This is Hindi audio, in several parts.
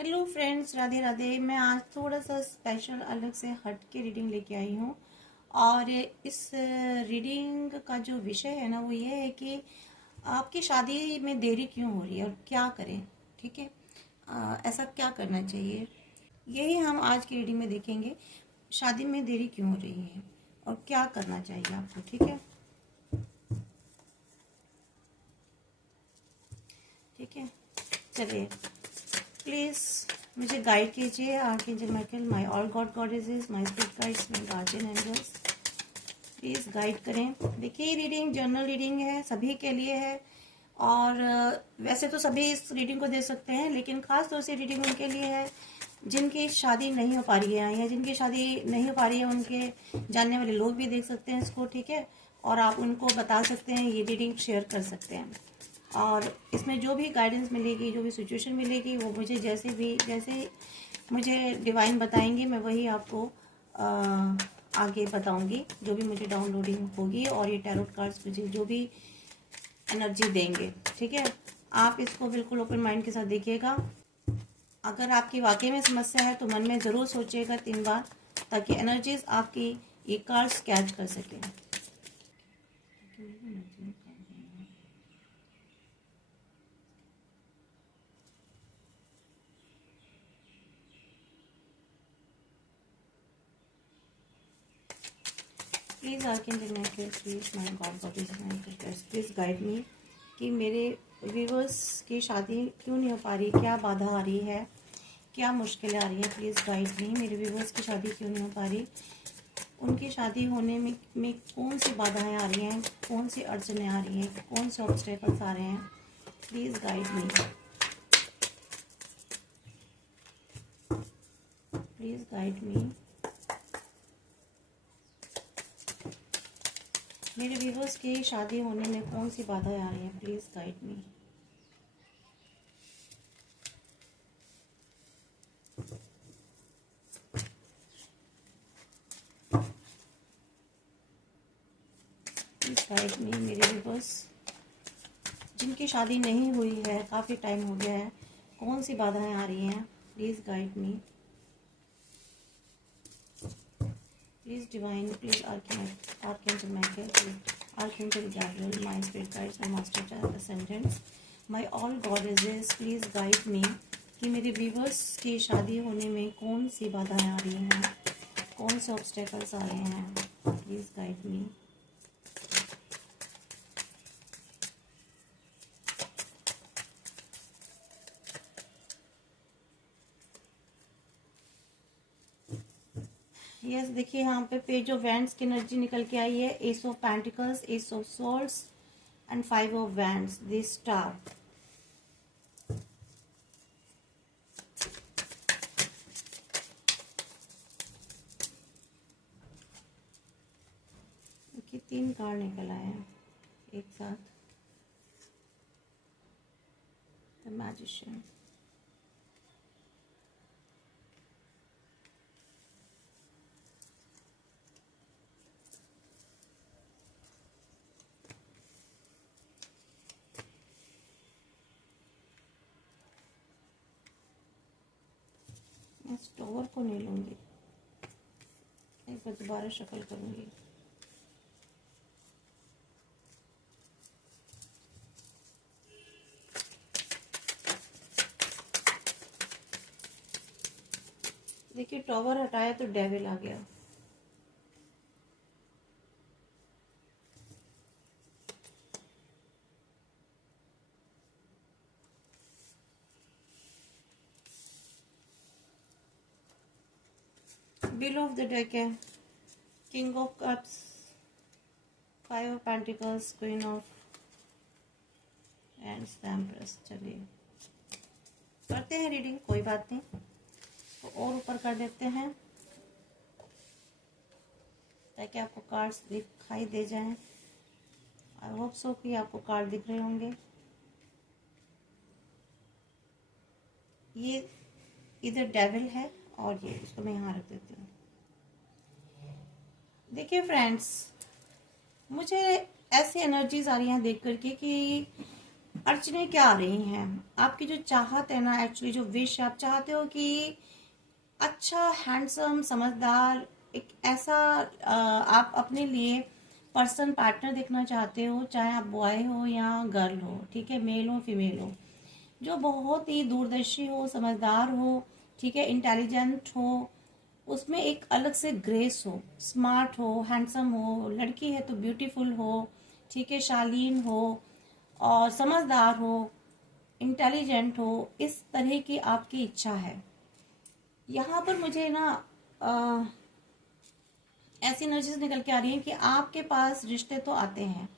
Hello friends, Radhe Radhe. मैं आज थोड़ा सा स्पेशल अलग से हट के रीडिंग लेके आई हूँ। और इस रीडिंग का जो विषय है ना, वो ये है कि आपकी शादी में देरी क्यों हो रही है और क्या करें। ठीक है। ऐसा क्या करना चाहिए, यही हम आज की रीडिंग में देखेंगे। शादी में देरी क्यों हो रही है और क्या करना चाहिए आपको। ठीक है, ठीक है। चलिए, प्लीज मुझे गाइड कीजिए। Archangel Michael, my all god goddesses, my spirit guides, my guardian angels, please guide करें। देखिए, ये रीडिंग जनरल रीडिंग है, सभी के लिए है। और वैसे तो सभी इस रीडिंग को दे सकते हैं, लेकिन खास तौर से रीडिंग उनके लिए है जिनकी शादी नहीं हो पा रही है, या जिनकी शादी नहीं हो पा रही है उनके जानने वाले लोग भी देख सकते हैं इसको। ठीक है। और आप उनको बता सकते हैं, ये रीडिंग शेयर कर सकते हैं। और इसमें जो भी गाइडेंस मिलेगी, जो भी सिचुएशन मिलेगी, वो मुझे जैसे मुझे डिवाइन बताएंगे, मैं वही आपको आगे बताऊंगी। जो भी मुझे डाउनलोडिंग होगी और ये टैरोट कार्ड्स मुझे जो भी एनर्जी देंगे। ठीक है। आप इसको बिल्कुल ओपन माइंड के साथ देखिएगा। अगर आपकी वाकई में समस्या है तो मन में ज़रूर सोचिएगा 3 बार, ताकि एनर्जीज आपकी ये कार्ड्स कैच कर सकें। Please archangel Michael, please my God goddess, my sister's, please guide me कि मेरे व्यूवर्स की शादी क्यों नहीं हो पा रही, क्या बाधा आ रही है, क्या मुश्किलें आ रही हैं। प्लीज़ गाइड मी, मेरे व्यूवर्स की शादी क्यों नहीं हो पा रही, उनकी शादी होने में कौन सी बाधाएं आ रही हैं, कौन सी अड़चनें आ रही हैं, कौन से ऑब्स्टेकल्स आ रहे हैं। Please guide me, please guide me. मेरे व्यूवर्स की शादी होने में कौन सी बाधाएं आ रही हैं, please guide me. Please guide me, मेरे व्यूवर्स जिनकी शादी नहीं हुई है, काफ़ी टाइम हो गया है, कौन सी बाधाएं आ रही हैं। Please guide me, please divine, please archangel Michael, please archangel Gabriel, my spirit guides, my master ascendants, my all goddesses, please guide me कि मेरे व्यूवर्स की शादी होने में कौन सी बाधाएं आ रही हैं, कौन से ऑब्स्टेकल्स आ रहे हैं। Please guide me. यस, देखिए यहाँ पे पेज ऑफ वैंड्स की एनर्जी निकल के आई है, S of pentacles, S of swords and 5 of wands, this star. देखिए 3 कार्ड निकल आए हैं एक साथ। द मैजिशियन, मैं इस टॉवर को नहीं लूंगी, एक बार दोबारा शफल करूंगी। देखिए टॉवर हटाया तो डेविल आ गया। बिल ऑफ द डेक है, king of cups, 5 of pentacles, queen of ends, the empress. चलिए करते हैं रीडिंग, कोई बात नहीं। तो और ऊपर कर देते हैं ताकि आपको कार्ड्स दिखाई दे जाएं। आई होप सो कि आपको कार्ड दिख रहे होंगे। ये इधर डेविल है और ये इसको मैं यहाँ रख देती हूँ। देखिए फ्रेंड्स, मुझे ऐसी एनर्जीज आ रही हैं देख करके कि अड़चने क्या आ रही हैं? आपकी जो चाहत है ना, एक्चुअली जो विश आप चाहते हो कि अच्छा, हैंडसम, समझदार, एक ऐसा आप अपने लिए पर्सन, पार्टनर देखना चाहते हो, चाहे आप बॉय हो या गर्ल हो, ठीक है, मेल हो फीमेल हो, जो बहुत ही दूरदर्शी हो, समझदार हो, ठीक है, इंटेलिजेंट हो, उसमें एक अलग से ग्रेस हो, स्मार्ट हो, हैंडसम हो, लड़की है तो ब्यूटीफुल हो, ठीक है, शालीन हो और समझदार हो, इंटेलिजेंट हो, इस तरह की आपकी इच्छा है। यहाँ पर मुझे ना अ, ऐसी एनर्जीज निकल के आ रही है कि आपके पास रिश्ते तो आते हैं,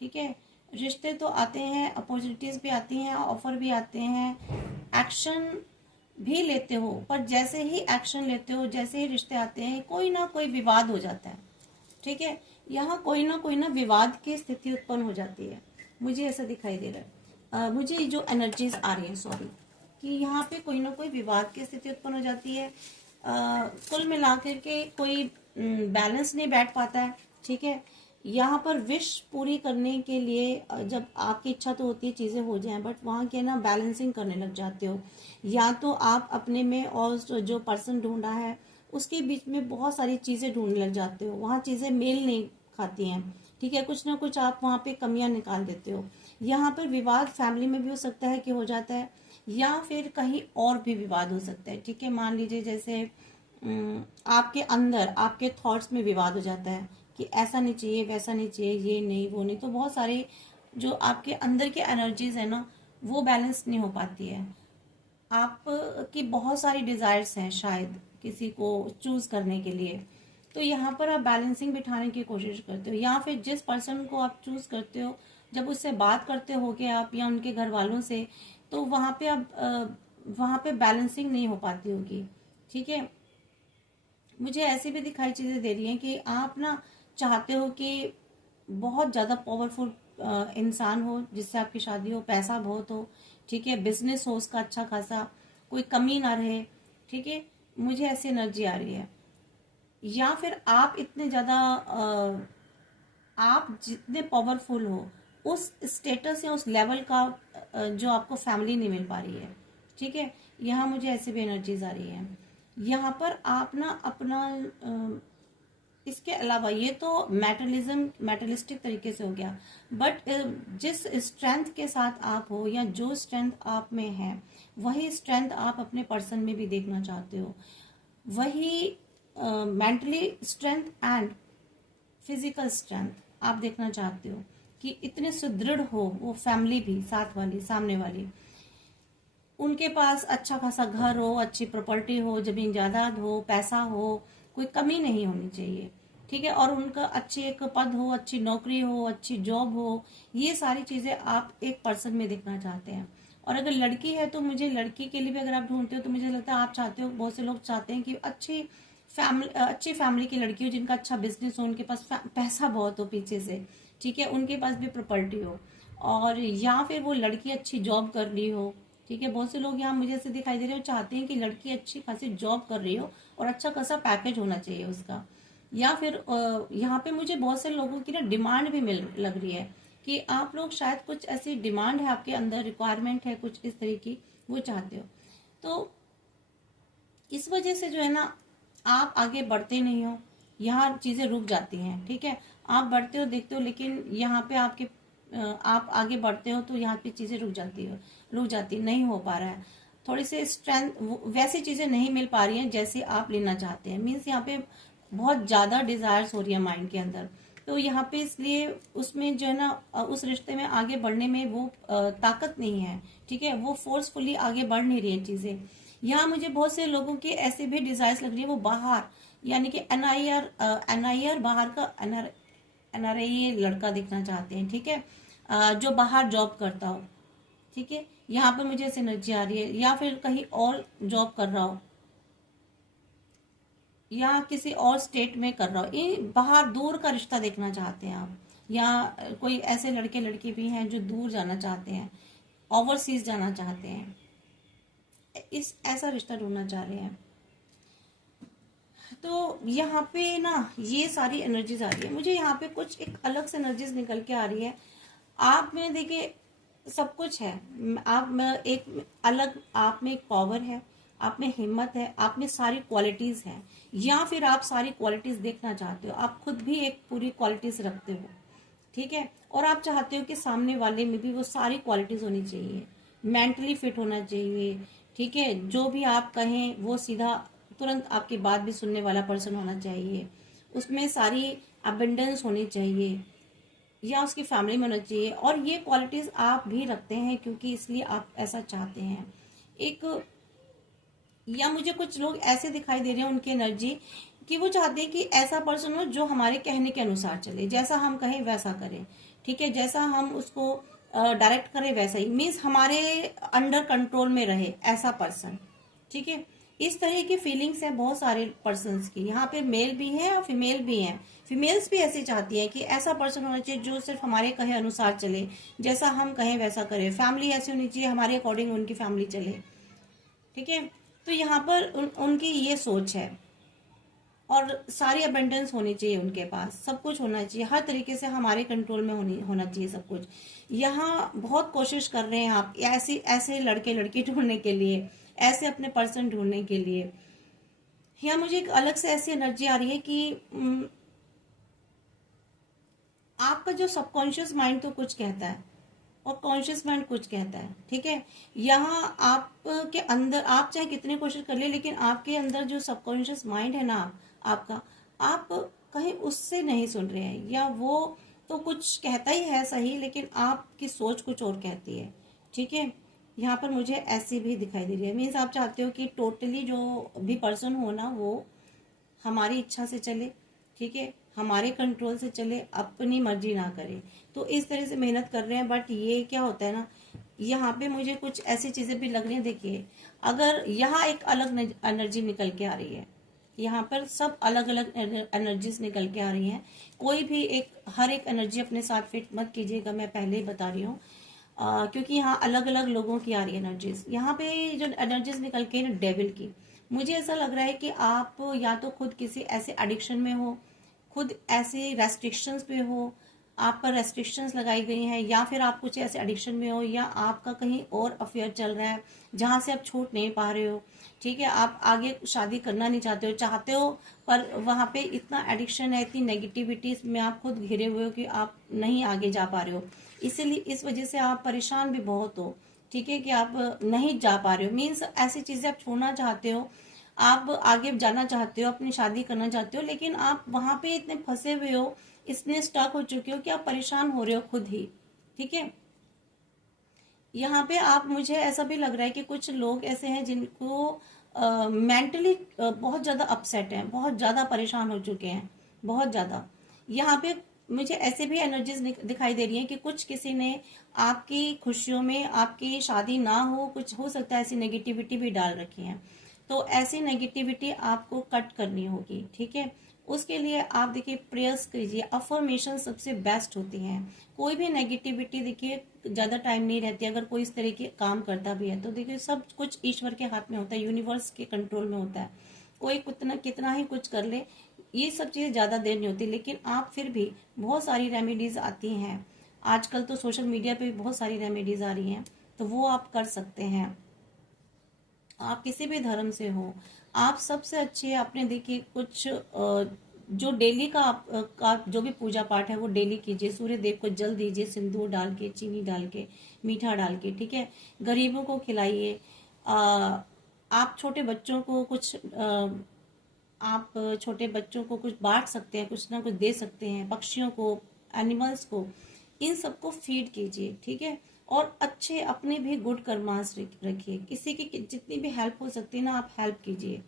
ठीक है, रिश्ते तो आते हैं, अपॉर्चुनिटीज भी आती हैं, ऑफर भी आते हैं, एक्शन भी लेते हो, पर जैसे ही एक्शन लेते हो, जैसे ही रिश्ते आते हैं, कोई ना कोई विवाद हो जाता है, ठीक है, यहाँ कोई ना विवाद की स्थिति उत्पन्न हो जाती है, मुझे ऐसा दिखाई दे रहा है। मुझे जो एनर्जीज आ रही है, सॉरी, कि यहाँ पे कोई ना कोई विवाद की स्थिति उत्पन्न हो जाती है। कुल मिलाकर के कोई बैलेंस नहीं बैठ पाता है, ठीक है। यहाँ पर विश पूरी करने के लिए जब आपकी इच्छा तो होती है चीजें हो जाएं, बट वहाँ के ना बैलेंसिंग करने लग जाते हो, या तो आप अपने में और जो पर्सन ढूंढा है उसके बीच में बहुत सारी चीजें ढूंढने लग जाते हो, वहाँ चीजें मेल नहीं खाती हैं, ठीक है, कुछ ना कुछ आप वहाँ पे कमियां निकाल देते हो। यहाँ पर विवाद फैमिली में भी हो सकता है कि हो जाता है, या फिर कहीं और भी विवाद हो सकता है, ठीक है। मान लीजिए जैसे आपके अंदर आपके थॉट्स में विवाद हो जाता है कि ऐसा नहीं चाहिए, वैसा नहीं चाहिए, ये नहीं वो नहीं, तो बहुत सारे जो आपके अंदर की एनर्जीज है ना, वो बैलेंस नहीं हो पाती है। आप की बहुत सारी डिजायर्स हैं शायद किसी को चूज करने के लिए, तो यहाँ पर आप बैलेंसिंग बिठाने की कोशिश करते हो, या फिर जिस पर्सन को आप चूज करते हो, जब उससे बात करते होगे आप या उनके घर वालों से, तो वहाँ पे आप वहाँ पे बैलेंसिंग नहीं हो पाती होगी, ठीक है। मुझे ऐसी भी दिखाई चीजें दे रही हैं कि आप ना चाहते हो कि बहुत ज्यादा पावरफुल इंसान हो जिससे आपकी शादी हो, पैसा बहुत हो, ठीक है, बिजनेस हो उसका अच्छा खासा, कोई कमी ना रहे, ठीक है, मुझे ऐसी एनर्जी आ रही है। या फिर आप इतने ज्यादा आप जितने पावरफुल हो, उस स्टेटस या उस लेवल का जो आपको फैमिली नहीं मिल पा रही है, ठीक है, यहाँ मुझे ऐसे भी एनर्जीज आ रही है। यहाँ पर आप ना अपना इसके अलावा ये तो मेटलिस्टिक तरीके से हो गया, बट जिस स्ट्रेंथ के साथ आप हो या जो स्ट्रेंथ आप में है, वही स्ट्रेंथ आप अपने पर्सन में भी देखना चाहते हो, वही mentally strength and physical strength आप देखना चाहते हो कि इतने सुदृढ़ हो वो फैमिली भी, साथ वाली, सामने वाली, उनके पास अच्छा खासा घर हो, अच्छी प्रॉपर्टी हो, जमीन जायदाद हो, पैसा हो, कोई कमी नहीं होनी चाहिए, ठीक है, और उनका अच्छी एक पद हो, अच्छी नौकरी हो, अच्छी जॉब हो, ये सारी चीजें आप एक पर्सन में देखना चाहते हैं। और अगर लड़की है तो मुझे लड़की के लिए भी अगर आप ढूंढते हो तो मुझे लगता है आप चाहते हो, बहुत से लोग चाहते हैं कि अच्छी फैमिली की लड़की हो, जिनका अच्छा बिजनेस हो, उनके पास पैसा बहुत हो पीछे से, ठीक है, उनके पास भी प्रॉपर्टी हो, और या फिर वो लड़की अच्छी जॉब कर रही हो, ठीक है, बहुत से लोग यहाँ मुझे ऐसे दिखाई दे रहे हो, चाहते हैं कि लड़की अच्छी खासी जॉब कर रही हो और अच्छा खासा पैकेज होना चाहिए उसका। या फिर यहाँ पे मुझे बहुत से लोगों की ना डिमांड भी मिल लग रही है कि आप लोग शायद कुछ ऐसी डिमांड है आपके अंदर, रिक्वायरमेंट है कुछ इस तरह की, वो चाहते हो, तो इस वजह से जो है ना आप आगे बढ़ते नहीं हो, यहाँ चीजें रुक जाती हैं, ठीक है। आप बढ़ते हो, देखते हो, लेकिन यहाँ पे आप आगे बढ़ते हो तो यहाँ पे चीजें रुक जाती, नहीं हो पा रहा है, थोड़ी सी स्ट्रेंथ, वैसी चीजें नहीं मिल पा रही हैं जैसे आप लेना चाहते हैं, मीन्स यहाँ पे बहुत ज्यादा डिजायर्स हो रही है माइंड के अंदर, तो यहाँ पे इसलिए उसमें जो है ना उस रिश्ते में आगे बढ़ने में वो ताकत नहीं है, ठीक है, वो फोर्सफुली आगे बढ़ नहीं रही है चीजें। यहाँ मुझे बहुत से लोगों के ऐसे भी डिजायर्स लग रही है, वो बाहर, यानी कि एनआईआर बाहर का एनआरआई लड़का दिखना चाहते हैं, ठीक है, जो बाहर जॉब करता हो, ठीक है, यहाँ पे मुझे ऐसी एनर्जी आ रही है, या फिर कहीं और जॉब कर रहा हो या किसी और स्टेट में कर रहा हो, ये बाहर दूर का रिश्ता देखना चाहते हैं आप, या कोई ऐसे लड़के लड़की भी हैं जो दूर जाना चाहते हैं, ओवरसीज जाना चाहते हैं, इस ऐसा रिश्ता ढूंढना चाह रहे हैं। तो यहाँ पे ना ये सारी एनर्जीज आ रही है, मुझे यहाँ पे कुछ एक अलग से एनर्जीज निकल के आ रही है। आप में देखिए सब कुछ है। आप में एक अलग, आप में एक पावर है, आप में हिम्मत है, आप में सारी क्वालिटीज हैं। या फिर आप सारी क्वालिटीज देखना चाहते हो, आप खुद भी एक पूरी क्वालिटीज रखते हो, ठीक है, और आप चाहते हो कि सामने वाले में भी वो सारी क्वालिटीज होनी चाहिए। मेंटली फिट होना चाहिए, ठीक है, जो भी आप कहें वो सीधा तुरंत आपकी बात भी सुनने वाला पर्सन होना चाहिए, उसमें सारी अबेंडेंस होनी चाहिए, या उसकी फैमिली में होना चाहिए। और ये क्वालिटीज आप भी रखते हैं क्योंकि इसलिए आप ऐसा चाहते हैं। एक, या मुझे कुछ लोग ऐसे दिखाई दे रहे हैं उनकी एनर्जी, कि वो चाहते हैं कि ऐसा पर्सन हो जो हमारे कहने के अनुसार चले, जैसा हम कहें वैसा करें, ठीक है, जैसा हम उसको डायरेक्ट करें वैसा ही, मीन्स हमारे अंडर कंट्रोल में रहे ऐसा पर्सन, ठीक है। इस तरह की फीलिंग्स है बहुत सारे पर्सन्स की। यहाँ पे मेल भी है और फीमेल भी है। फीमेल्स भी ऐसे चाहती है कि ऐसा पर्सन होना चाहिए जो सिर्फ हमारे कहे अनुसार चले, जैसा हम कहें वैसा करे। फैमिली ऐसी होनी चाहिए, हमारे अकॉर्डिंग उनकी फैमिली चले, ठीक है। तो यहाँ पर उनकी ये सोच है। और सारी अबेंडेंस होनी चाहिए उनके पास, सब कुछ होना चाहिए, हर तरीके से हमारे कंट्रोल में होना चाहिए सब कुछ। यहाँ बहुत कोशिश कर रहे हैं आप ऐसे ऐसे लड़के लड़की ढूंढने के लिए, ऐसे अपने पर्सन ढूंढने के लिए। यहाँ मुझे एक अलग से ऐसी एनर्जी आ रही है कि आपका जो सबकॉन्शियस माइंड तो कुछ कहता है और कॉन्शियस माइंड कुछ कहता है, ठीक है। यहाँ आपके अंदर आप चाहे कितनी कोशिश कर ले, लेकिन आपके अंदर जो सबकॉन्शियस माइंड है ना आपका, आप कहीं उससे नहीं सुन रहे हैं, या वो तो कुछ कहता ही है सही, लेकिन आपकी सोच कुछ और कहती है, ठीक है। यहाँ पर मुझे ऐसी भी दिखाई दे रही है, मीन्स आप चाहते हो कि टोटली जो भी पर्सन हो ना वो हमारी इच्छा से चले, ठीक है, हमारे कंट्रोल से चले, अपनी मर्जी ना करे। तो इस तरह से मेहनत कर रहे हैं। बट ये क्या होता है ना, यहाँ पे मुझे कुछ ऐसी चीजें भी लग रही है। देखिए, अगर यहाँ एक अलग एनर्जी निकल के आ रही है, यहाँ पर सब अलग अलग एनर्जीज निकल के आ रही हैं। कोई भी एक, हर एक एनर्जी अपने साथ फिट मत कीजिएगा, मैं पहले ही बता रही हूँ। क्योंकि यहाँ अलग अलग लोगों की आ रही है एनर्जीज। यहाँ पे जो एनर्जीज निकल के ना डेविल की, मुझे ऐसा लग रहा है कि आप या तो खुद किसी ऐसे एडिक्शन में हो, खुद ऐसे रेस्ट्रिक्शंस पे हो, आप पर रेस्ट्रिक्शंस लगाई गई हैं, या फिर आप कुछ ऐसे एडिक्शन में हो, या आपका कहीं और अफेयर चल रहा है जहां से आप छूट नहीं पा रहे हो, ठीक है। आप आगे शादी करना नहीं चाहते हो पर वहां पे इतना एडिक्शन है, इतनी नेगेटिविटी में आप खुद घिरे हुए हो कि आप नहीं आगे जा पा रहे हो। इसीलिए इस वजह से आप परेशान भी बहुत हो, ठीक है, कि आप नहीं जा पा रहे हो। मीन्स ऐसी चीजें आप छोड़ना चाहते हो, आप आगे जाना चाहते हो, अपनी शादी करना चाहते हो, लेकिन आप वहां पे इतने फंसे हुए हो, इतने स्टक हो चुके हो कि आप परेशान हो रहे हो खुद ही, ठीक है। यहाँ पे आप, मुझे ऐसा भी लग रहा है कि कुछ लोग ऐसे हैं जिनको मेंटली बहुत ज्यादा अपसेट हैं, बहुत ज्यादा परेशान हो चुके हैं, बहुत ज्यादा। यहाँ पे मुझे ऐसे भी एनर्जीज दिखाई दे रही हैं कि कुछ किसी ने आपकी खुशियों में, आपकी शादी ना हो, कुछ हो सकता है ऐसी नेगेटिविटी भी डाल रखी है। तो ऐसी नेगेटिविटी आपको कट करनी होगी, ठीक है। उसके लिए आप देखिए प्रेयर्स कीजिए, अफर्मेशन सबसे बेस्ट होती हैं। कोई भी नेगेटिविटी देखिए ज्यादा टाइम नहीं रहती। अगर कोई इस तरह के काम करता भी है तो देखिए सब कुछ ईश्वर के हाथ में होता है, यूनिवर्स के कंट्रोल में होता है। कोई कितना कितना ही कुछ कर ले, ये सब चीजें ज्यादा देर नहीं होती। लेकिन आप फिर भी, बहुत सारी रेमेडीज आती हैं आजकल, तो सोशल मीडिया पे भी बहुत सारी रेमेडीज आ रही हैं, तो वो आप कर सकते हैं। आप किसी भी धर्म से हो, आप सबसे अच्छे आपने देखिए कुछ जो डेली का का जो भी पूजा पाठ है वो डेली कीजिए। सूर्य देव को जल दीजिए, सिंदूर डाल के, चीनी डाल के, मीठा डाल के, ठीक है। गरीबों को खिलाइए। आप छोटे बच्चों को कुछ आप छोटे बच्चों को कुछ बांट सकते हैं, कुछ ना कुछ दे सकते हैं, पक्षियों को, एनिमल्स को, इन सबको फीड कीजिए, ठीक है। और अच्छे अपने भी गुड कर्मास रखिए, किसी की जितनी भी हेल्प हो सकती है ना आप हेल्प कीजिए।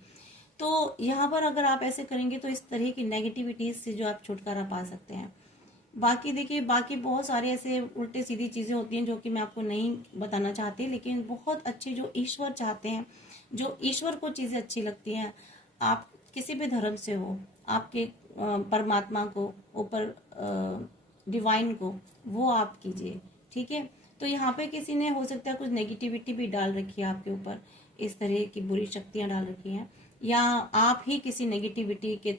तो यहाँ पर अगर आप ऐसे करेंगे तो इस तरह की नेगेटिविटीज से जो आप छुटकारा पा सकते हैं। बाकी देखिए, बाकी बहुत सारे ऐसे उल्टे सीधी चीजें होती हैं जो कि मैं आपको नहीं बताना चाहती, लेकिन बहुत अच्छे जो ईश्वर चाहते हैं, जो ईश्वर को चीजें अच्छी लगती हैं, आप किसी भी धर्म से हो, आपके परमात्मा को, ऊपर डिवाइन को, वो आप कीजिए, ठीक है। तो यहाँ पे किसी ने हो सकता है कुछ नेगेटिविटी भी डाल रखी है आपके ऊपर, इस तरह की बुरी शक्तियां डाल रखी हैं, या आप ही किसी नेगेटिविटी के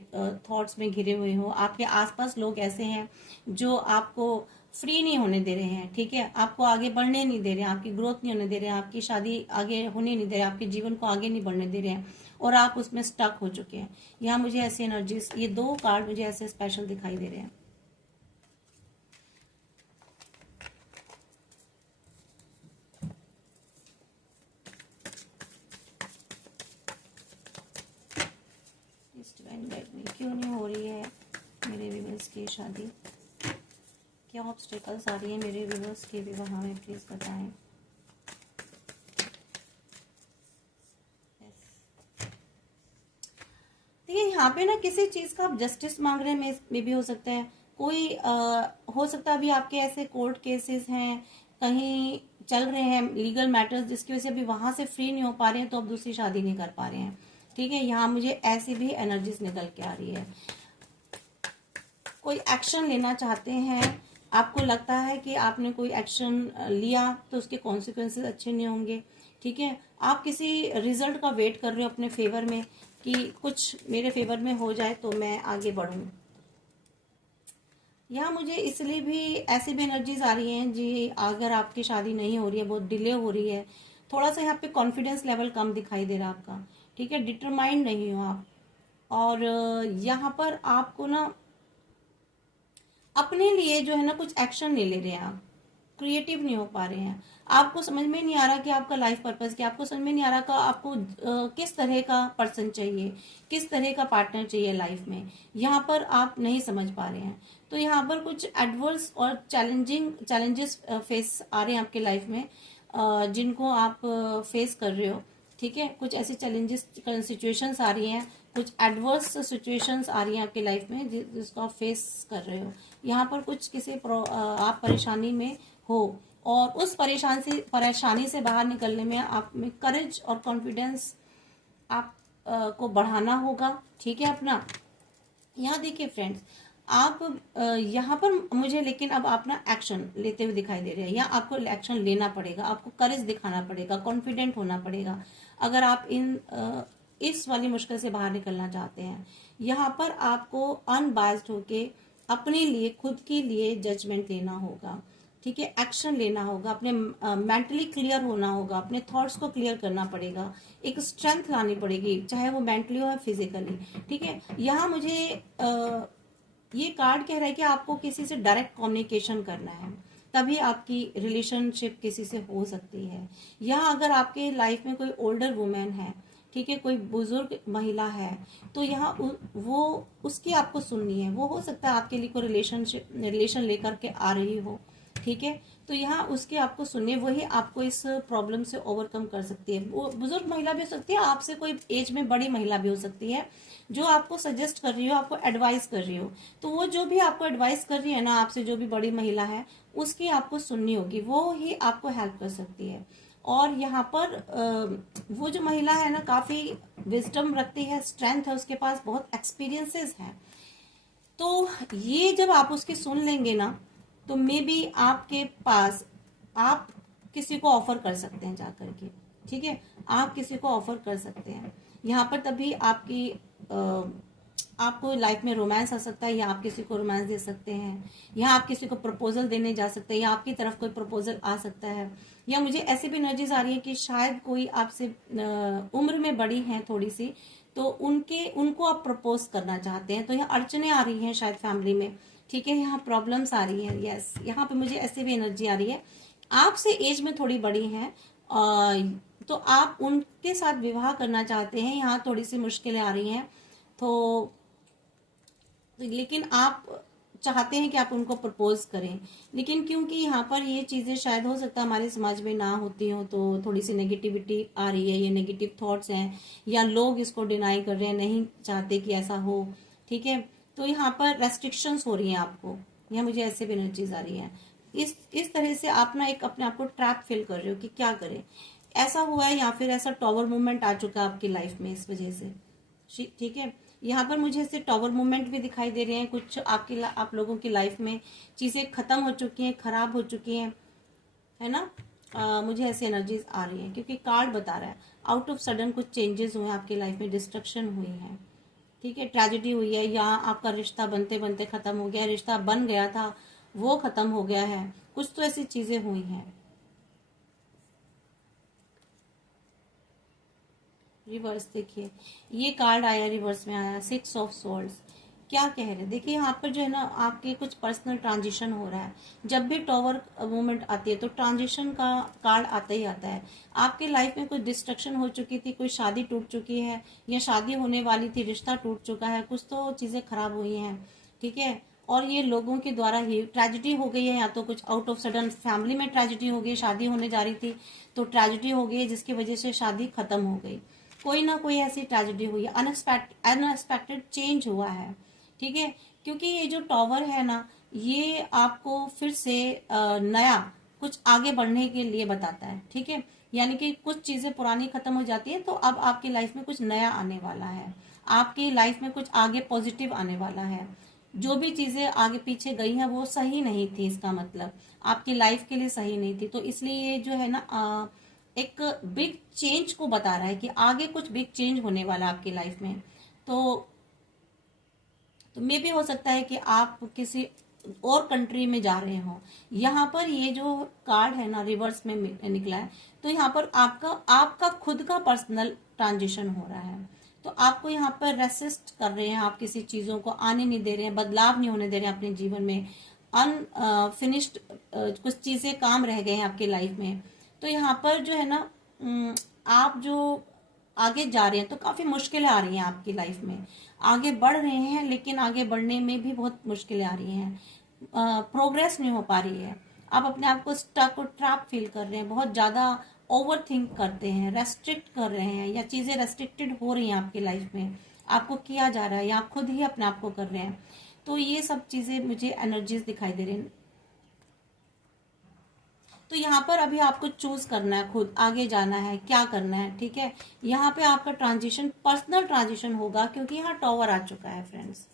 थॉट्स में घिरे हुए हो। आपके आसपास लोग ऐसे हैं जो आपको फ्री नहीं होने दे रहे हैं, ठीक है, आपको आगे बढ़ने नहीं दे रहे हैं, आपकी ग्रोथ नहीं होने दे रहे हैं, आपकी शादी आगे होने नहीं दे रहे हैं, आपके जीवन को आगे नहीं बढ़ने दे रहे हैं, और आप उसमें स्टक हो चुके हैं। यहाँ मुझे ऐसी एनर्जीज, ये 2 कार्ड मुझे ऐसे स्पेशल दिखाई दे रहे हैं। इस डिवाइन गाइड में क्यों नहीं हो रही है मेरे व्यूअर्स की शादी? क्या ऑब्स्टेकल्स आ रही है मेरे व्यूअर्स के विवाह में, प्लीज बताएं। देखिए यहाँ पे ना किसी चीज का आप जस्टिस मांग रहे हैं, मे भी हो सकता है, कोई हो सकता है अभी आपके ऐसे कोर्ट केसेस हैं, कहीं चल रहे हैं लीगल मैटर्स, जिसकी वजह से अभी वहां से फ्री नहीं हो पा रहे हैं, तो अब दूसरी शादी नहीं कर पा रहे हैं, ठीक है। यहाँ मुझे ऐसी भी एनर्जीज निकल के आ रही है। कोई एक्शन लेना चाहते हैं, आपको लगता है कि आपने कोई एक्शन लिया तो उसके कॉन्सिक्वेंसेस अच्छे नहीं होंगे, ठीक है। आप किसी रिजल्ट का वेट कर रहे हो अपने फेवर में, कि कुछ मेरे फेवर में हो जाए तो मैं आगे बढ़ूं। यहाँ मुझे इसलिए भी ऐसी भी एनर्जीज आ रही हैं जी, अगर आपकी शादी नहीं हो रही है, बहुत डिले हो रही है, थोड़ा सा यहाँ पे कॉन्फिडेंस लेवल कम दिखाई दे रहा है आपका, ठीक है, डिटरमाइंड नहीं हो आप, और यहाँ पर आपको ना अपने लिए जो है ना कुछ एक्शन नहीं ले रहे हैं आप, क्रिएटिव नहीं हो पा रहे हैं, आपको समझ में नहीं आ रहा कि आपका लाइफ पर्पस क्या, आपको समझ में नहीं आ रहा कि आपको किस तरह का पर्सन चाहिए, किस तरह का पार्टनर चाहिए लाइफ में, यहाँ पर आप नहीं समझ पा रहे हैं। तो यहाँ पर कुछ एडवर्स और चैलेंजेस फेस आ रहे हैं आपके लाइफ में, जिनको आप फेस कर रहे हो, ठीक है। कुछ ऐसी चैलेंजेस सिचुएशंस आ रही हैं, कुछ एडवर्स सिचुएशंस आ रही हैं आपकी लाइफ में, जिसको आप फेस कर रहे हो। यहाँ पर कुछ आप परेशानी में हो, और उस परेशानी से बाहर निकलने में आप में करेज और कॉन्फिडेंस आप को बढ़ाना होगा, ठीक है अपना। यहाँ देखिए फ्रेंड्स, आप यहाँ पर मुझे लेकिन अब आप ना एक्शन लेते हुए दिखाई दे रहे हैं, या आपको एक्शन लेना पड़ेगा, आपको करेज दिखाना पड़ेगा, कॉन्फिडेंट होना पड़ेगा, अगर आप इस वाली मुश्किल से बाहर निकलना चाहते हैं। यहाँ पर आपको अनबायस्ड होके अपने लिए, खुद के लिए जजमेंट लेना होगा, ठीक है, एक्शन लेना होगा, अपने मेंटली क्लियर होना होगा, अपने थॉट्स को क्लियर करना पड़ेगा, एक स्ट्रेंथ लानी पड़ेगी, चाहे वो मेंटली हो या फिजिकली, ठीक है। यहाँ मुझे ये कार्ड कह रहा है कि आपको किसी से डायरेक्ट कम्युनिकेशन करना है, तभी आपकी रिलेशनशिप किसी से हो सकती है। या अगर आपके लाइफ में कोई ओल्डर वुमेन है, ठीक है, कोई बुजुर्ग महिला है, तो यहाँ वो उसकी आपको सुननी है, वो हो सकता है आपके लिए कोई रिलेशन लेकर के आ रही हो, ठीक है। तो यहाँ उसके आपको सुनने, वही आपको इस प्रॉब्लम से ओवरकम कर सकती है। वो बुजुर्ग महिला भी हो सकती है, आपसे कोई एज में बड़ी महिला भी हो सकती है, जो आपको सजेस्ट कर रही हो, आपको एडवाइस कर रही हो। तो वो जो भी आपको एडवाइस कर रही है ना, आपसे जो भी बड़ी महिला है, उसकी आपको सुननी होगी, वो ही आपको हेल्प कर सकती है। और यहाँ पर वो जो महिला है ना, काफी विजडम रखती है, स्ट्रेंथ है उसके पास, बहुत एक्सपीरियंसेस है। तो ये जब आप उसकी सुन लेंगे ना, तो मे बी आपके पास आप किसी को ऑफर कर सकते हैं जाकर के, ठीक है, आप किसी को ऑफर कर सकते हैं यहाँ पर, तभी आपको लाइफ में रोमांस आ सकता है, या आप किसी को रोमांस दे सकते हैं, या आप किसी को प्रपोजल देने जा सकते हैं, या आपकी तरफ कोई प्रपोजल आ सकता है। या मुझे ऐसी भी एनर्जीज आ रही है कि शायद कोई आपसे उम्र में बड़ी है थोड़ी सी, तो उनको आप प्रपोज करना चाहते हैं, तो यहाँ अड़चने आ रही हैं शायद फैमिली में, ठीक है, यहाँ प्रॉब्लम्स आ रही हैं। यस, यहाँ पे मुझे ऐसी भी एनर्जी आ रही है, आपसे एज में थोड़ी बड़ी हैं, तो आप उनके साथ विवाह करना चाहते हैं, यहाँ थोड़ी सी मुश्किलें आ रही हैं, तो लेकिन आप चाहते हैं कि आप उनको प्रपोज करें, लेकिन क्योंकि यहाँ पर ये चीजें शायद हो सकता है हमारे समाज में ना होती हो, तो थोड़ी सी नेगेटिविटी आ रही है, ये नेगेटिव थॉट्स हैं, या लोग इसको डिनाई कर रहे हैं, नहीं चाहते कि ऐसा हो, ठीक है। तो यहाँ पर रेस्ट्रिक्शंस हो रही हैं आपको, यहाँ मुझे ऐसे भी एनर्जीज आ रही है। इस तरह से आप ना एक अपने आप को ट्रैप फील कर रहे हो कि क्या करें, ऐसा हुआ है, या फिर ऐसा टॉवर मूवमेंट आ चुका है आपकी लाइफ में इस वजह से, ठीक है। यहाँ पर मुझे ऐसे टॉवर मूवमेंट भी दिखाई दे रहे हैं, कुछ आप लोगों की लाइफ में चीजें खत्म हो चुकी हैं, खराब हो चुकी हैं, है ना। मुझे ऐसी एनर्जीज आ रही हैं, क्योंकि कार्ड बता रहा है आउट ऑफ सडन कुछ चेंजेस हुए आपकी लाइफ में, डिस्ट्रक्शन हुई है, ठीक है, ट्रेजेडी हुई है, या आपका रिश्ता बनते बनते खत्म हो गया, रिश्ता बन गया था वो खत्म हो गया है, कुछ तो ऐसी चीजें हुई हैं। रिवर्स देखिए, ये कार्ड आया, रिवर्स में आया 6 ऑफ सोल्ड्स। क्या कह रहे हैं, देखिए यहाँ पर जो है ना आपके कुछ पर्सनल ट्रांजिशन हो रहा है। जब भी टॉवर मूवमेंट आती है तो ट्रांजिशन का कार्ड आता ही आता है। आपके लाइफ में कोई डिस्ट्रक्शन हो चुकी थी, कोई शादी टूट चुकी है या शादी होने वाली थी, रिश्ता टूट चुका है, कुछ तो चीजें खराब हुई हैं, ठीक है। और ये लोगों के द्वारा ही ट्रेजिडी हो गई है, या तो कुछ आउट ऑफ सडन फैमिली में ट्रेजिडी हो गई, शादी होने जा रही थी तो ट्रेजिडी हो गई जिसकी वजह से शादी खत्म हो गई। कोई ना कोई ऐसी ट्रेजेडी हुई है, अनएक्सपेक्टेड चेंज हुआ है, ठीक है। क्योंकि ये जो टॉवर है ना, ये आपको फिर से नया कुछ आगे बढ़ने के लिए बताता है, ठीक है। यानी कि कुछ चीजें पुरानी खत्म हो जाती है तो अब आपकी लाइफ में कुछ नया आने वाला है, आपकी लाइफ में कुछ आगे पॉजिटिव आने वाला है। जो भी चीजें आगे पीछे गई हैं वो सही नहीं थी, इसका मतलब आपकी लाइफ के लिए सही नहीं थी। तो इसलिए ये जो है ना एक बिग चेंज को बता रहा है कि आगे कुछ बिग चेंज होने वाला है आपकी लाइफ में। तो मे भी हो सकता है कि आप किसी और कंट्री में जा रहे हो। यहाँ पर ये जो कार्ड है ना रिवर्स में निकला है, तो यहाँ पर आपका खुद का पर्सनल ट्रांजिशन हो रहा है। तो आपको यहाँ पर रेसिस्ट कर रहे हैं, आप किसी चीजों को आने नहीं दे रहे हैं, बदलाव नहीं होने दे रहे हैं अपने जीवन में। अनफिनिश्ड कुछ चीजें काम रह गए हैं आपकी लाइफ में। तो यहाँ पर जो है ना आप जो आगे जा रहे हैं तो काफी मुश्किलें आ रही हैं आपकी लाइफ में। आगे बढ़ रहे हैं लेकिन आगे बढ़ने में भी बहुत मुश्किलें आ रही हैं, प्रोग्रेस नहीं हो पा रही है। आप अपने आप को स्टक और ट्रैप फील कर रहे हैं, बहुत ज्यादा ओवर थिंक करते हैं, रेस्ट्रिक्ट कर रहे हैं, या चीजें रेस्ट्रिक्टेड हो रही हैं आपकी लाइफ में, आपको किया जा रहा है या आप खुद ही अपने आप को कर रहे हैं। तो ये सब चीजें मुझे एनर्जीज दिखाई दे रही हैं। तो यहाँ पर अभी आपको चूज करना है, खुद आगे जाना है, क्या करना है, ठीक है। यहाँ पे आपका ट्रांजिशन पर्सनल ट्रांजिशन होगा क्योंकि यहाँ टॉवर आ चुका है फ्रेंड्स।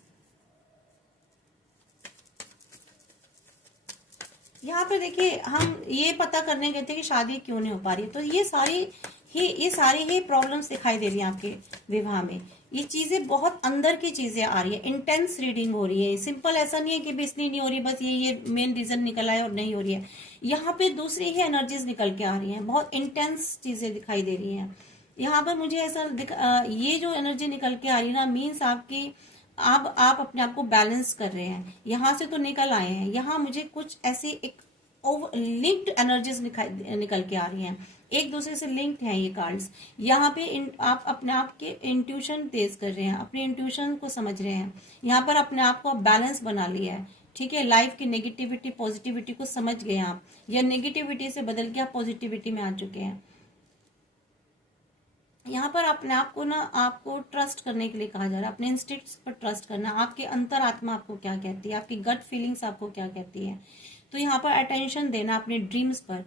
यहाँ पे देखिए हम ये पता करने गए थे कि शादी क्यों नहीं हो पा रही, तो ये सारी ही प्रॉब्लम्स दिखाई दे रही है आपके विवाह में। ये चीजें बहुत अंदर की चीजें आ रही है, इंटेंस रीडिंग हो रही है। सिंपल ऐसा नहीं है कि भी इसलिए नहीं हो रही, बस ये मेन रीजन निकल आया और नहीं हो रही है। यहाँ पे दूसरी ही एनर्जीज निकल के आ रही हैं, बहुत इंटेंस चीजें दिखाई दे रही हैं। यहाँ पर मुझे ऐसा ये जो एनर्जी निकल के आ रही है ना, मीन्स आपकी आप अपने आप को बैलेंस कर रहे हैं, यहाँ से तो निकल आए हैं। यहाँ मुझे कुछ ऐसी एक लिंक्ड एनर्जीज निकल के आ रही हैं, एक दूसरे से लिंक्ड हैं ये कार्ड्स। यहाँ पे आप अपने आप के इंट्यूशन तेज कर रहे हैं, अपने इंट्यूशन को समझ रहे हैं। यहाँ पर अपने आप को बैलेंस बना लिया है, ठीक है। लाइफ की नेगेटिविटी पॉजिटिविटी को समझ गए आप, या नेगेटिविटी से बदल के आप पॉजिटिविटी में आ चुके हैं। यहाँ पर अपने आप को ना आपको ट्रस्ट करने के लिए कहा जा रहा है, अपने इंस्टिंक्ट्स पर ट्रस्ट करना। आपके अंतरात्मा आपको क्या कहती है, आपकी गट फीलिंग्स आपको क्या कहती है। तो यहाँ पर अटेंशन देना अपने ड्रीम्स पर।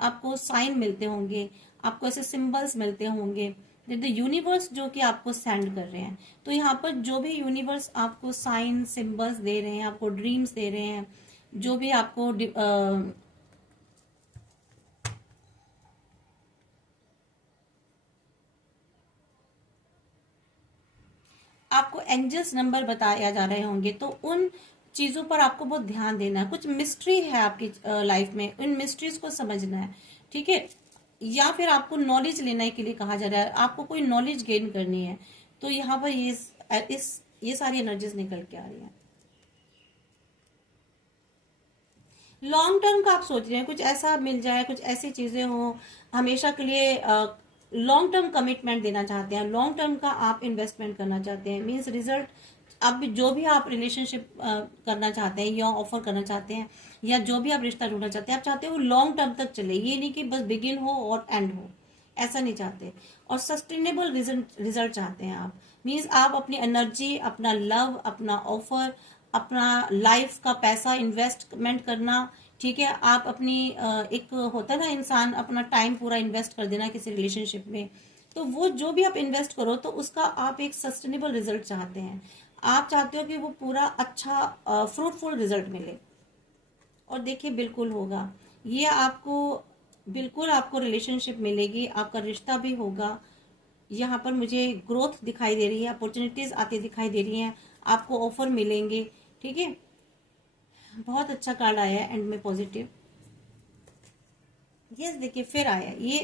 आपको साइन मिलते होंगे, आपको ऐसे सिंबल्स मिलते होंगे द यूनिवर्स जो कि आपको सेंड कर रहे हैं। तो यहाँ पर जो भी यूनिवर्स आपको साइन सिंबल्स दे रहे हैं, आपको ड्रीम्स दे रहे हैं, जो भी आपको आपको एंजल्स नंबर बताया जा रहे होंगे, तो उन चीजों पर आपको बहुत ध्यान देना है। कुछ मिस्ट्री है आपकी लाइफ में, उन मिस्ट्रीज को समझना है, ठीक है। या फिर आपको नॉलेज लेने के लिए कहा जा रहा है, आपको कोई नॉलेज गेन करनी है। तो यहाँ पर ये सारी एनर्जीज निकल के आ रही है। लॉन्ग टर्म का आप सोच रहे हैं, कुछ ऐसा मिल जाए, कुछ ऐसी चीजें हो हमेशा के लिए। लॉन्ग टर्म कमिटमेंट देना चाहते हैं, लॉन्ग टर्म का आप इन्वेस्टमेंट करना चाहते हैं, मीन्स रिजल्ट। अब जो भी आप रिलेशनशिप करना चाहते हैं या ऑफर करना चाहते हैं, या जो भी आप रिश्ता ढूंढना चाहते हैं, आप चाहते हो लॉन्ग टर्म तक चले, ये नहीं कि बस बिगिन हो और एंड हो, ऐसा नहीं चाहते। और सस्टेनेबल रिजल्ट चाहते हैं आप, मीन्स आप अपनी एनर्जी, अपना लव, अपना ऑफर, अपना लाइफ का पैसा इन्वेस्टमेंट करना, ठीक है। आप अपनी एक होता है ना इंसान अपना टाइम पूरा इन्वेस्ट कर देना किसी रिलेशनशिप में, तो वो जो भी आप इन्वेस्ट करो तो उसका आप एक सस्टेनेबल रिजल्ट चाहते हैं। आप चाहते हो कि वो पूरा अच्छा फ्रूटफुल रिजल्ट मिले, और देखिए बिल्कुल होगा ये। आपको बिल्कुल आपको रिलेशनशिप मिलेगी, आपका रिश्ता भी होगा। यहाँ पर मुझे ग्रोथ दिखाई दे रही है, अपॉर्चुनिटीज आती दिखाई दे रही हैं, आपको ऑफर मिलेंगे, ठीक है। बहुत अच्छा कार्ड आया है एंड में पॉजिटिव। यस देखिए फिर आया ये